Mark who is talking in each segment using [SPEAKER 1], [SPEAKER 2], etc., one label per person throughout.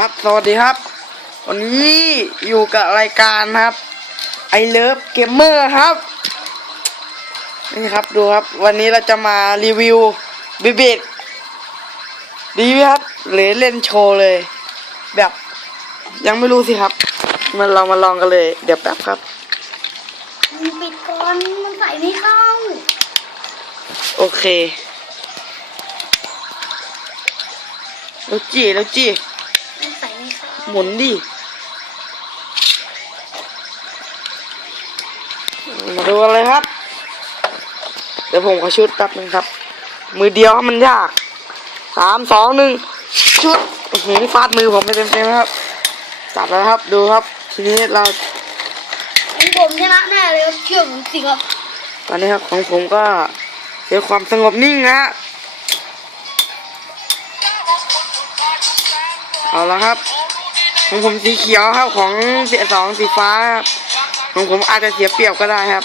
[SPEAKER 1] ครับสวัสดีครับ วันนี้อยู่กับรายการครับ I Love Gamer ครับนี่ครับดูครับ วันนี้เราจะมารีวิวบิบิดดีไหมครับหรือเล่นโชว์เลย แบบยังไม่รู้สิครับ มันเรามาลองกันเลย เดี๋ยวแป๊บครับ
[SPEAKER 2] มันปิดก่อนมันใส่ไม่เข้า
[SPEAKER 1] โอเคแล้วจี้แล้วจี้
[SPEAKER 2] มันใส่ไม่เข้า
[SPEAKER 1] หมุนดิ มาดูกันเลยครับ เดี๋ยวผมขอชุดแป๊บนึงครับ มือเดียวครับมันยากสามสองหนึ่งชุดอื้อหือฟาดมือผมไปเต็มๆครับ จับแล้วครับดูครับ ทีนี้เรา
[SPEAKER 2] ของผมชนะแน่เลยครับเชื่อผมสิครับ
[SPEAKER 1] ตอนนี้ครับของผมก็เสียความสงบนิ่งนะฮะเอาละครับ ของผมสีเขียวครับของเสียสองสีฟ้าครับของผมอาจจะเสียเปรียบก็ได้ครับ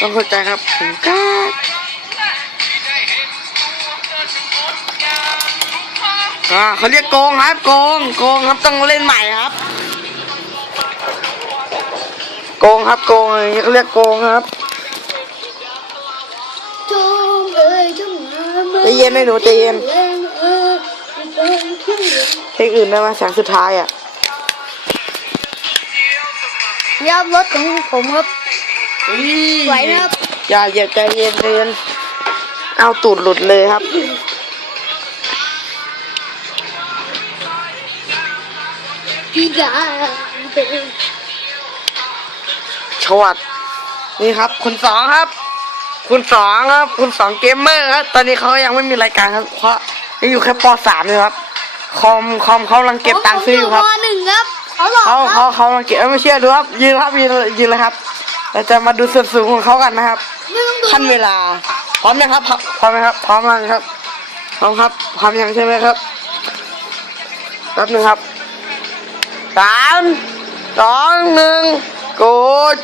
[SPEAKER 1] ต้องเข้าใจครับผมกล้าอ่าเขาเรียกโกงครับโกงโกงครับต้องเล่นใหม่ครับ โกงครับโกงเขาเรียกโกงครับใจเย็นนะหนูใจเย็น
[SPEAKER 2] เอ้ยเอ้ย
[SPEAKER 1] เพลงอื่นได้ไหมเสียงสุดท้ายอะ
[SPEAKER 2] ยามรถของผมครับไหวไหมครับ
[SPEAKER 1] อย่าเหยียบใจเย็นใจเย็นเอาตูดหลุดเลยครับ
[SPEAKER 2] พี่ดาเป็น
[SPEAKER 1] ชวัดนี่ครับ คุณสองครับ คุณสองครับ คุณสองเกมเมอร์ครับ ตอนนี้เขายังไม่มีรายการครับเพราะ ยังอยู่แค่ปสามเลยครับ คอมคอมเขากำลังเก็บตังค์ซื้ออยู่ครับ
[SPEAKER 2] ผมมหนึ่งครับเขาหลอก
[SPEAKER 1] เขา
[SPEAKER 2] ค
[SPEAKER 1] เขา
[SPEAKER 2] รับ
[SPEAKER 1] เขากำลังเก็บเอ้ยไม่เชื่อดูครับยืนครับยืนยืนเลยครับเราจะมาดูส่วนสูงของเขากันนะครับ
[SPEAKER 2] ไม่ต้องดู
[SPEAKER 1] ขั้นเวลา พร้อมยังครับ พร้อมไหมครับ พร้อมยังครับ พร้อมครับ พร้อมยังใช่ไหมครับแป๊บหนึ่งครับสามสองหนึ่งกูด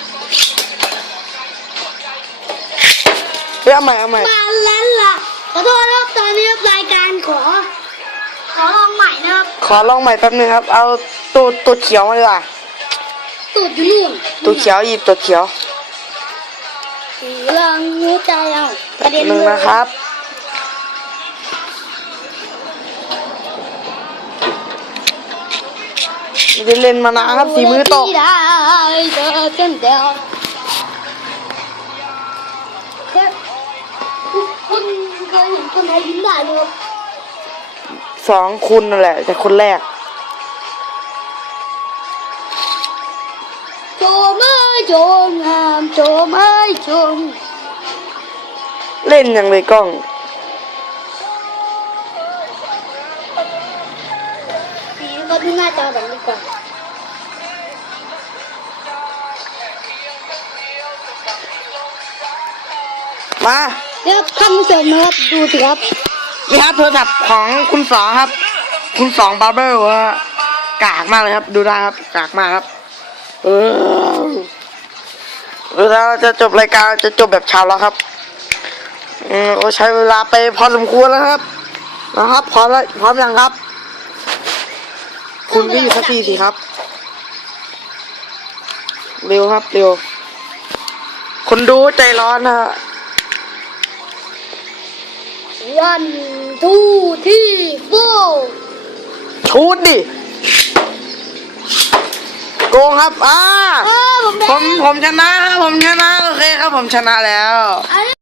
[SPEAKER 1] เฮ้ยเอาใหม่เอาใหม่
[SPEAKER 2] มาแล้วล่ะขอโทษ นะครับตอนนี้รายการขอ ขอลองใหม่นะครับ
[SPEAKER 1] ขอลองใหม่แป๊บหนึงครับ เอาตัวตัวเขียวมาดีกว่า
[SPEAKER 2] ตูดอยู่นู่น
[SPEAKER 1] ตัวเขียวหยิบตัวเขียว
[SPEAKER 2] สีเหลืองหัวใจเอากระเด็น
[SPEAKER 1] หนึ่ง
[SPEAKER 2] เลย
[SPEAKER 1] นะครับไม่ได้เล่นมานานครับสีมือตก
[SPEAKER 2] ที่ได้เจอเส้นเดียวแค่คุณ เคยเห็นคนไทยยิ้มได้ไหมครับ
[SPEAKER 1] สองคุณนั่นแหละ แต่คนแรก
[SPEAKER 2] โจมเอ้ยโจมงามโจมเอ้ยโจม
[SPEAKER 1] เล่นอย่างเลยกล้อง
[SPEAKER 2] สีก็ดูหน้าจอแบบนี้ก่อน
[SPEAKER 1] มา
[SPEAKER 2] เดี๋ยวท่านผู้ชมนะครับดูสิครับ
[SPEAKER 1] นี่ครับโทรศัพท์ของคุณสองครับ คุณสองบาร์เบอร์ว่ากากมากเลยครับ ดูได้ครับกากมากครับ เออเวลาจะจบรายการจะจบแบบเช้าแล้วครับอืมโอ้ใช้เวลาไปพอสมควรแล้วครับนะครับพร้อมแล้วพร้อมยังครับ คุณก็อยู่สักทีสิครับ เร็วครับเร็วคนดูใจร้อนนะฮะ
[SPEAKER 2] วันทูที่โฟ
[SPEAKER 1] ชูดดิ โกงครับ อ่า
[SPEAKER 2] เออผม
[SPEAKER 1] ผมผมชนะครับผมชนะ โอเคครับ ผมชนะแล้ว
[SPEAKER 2] อันนี้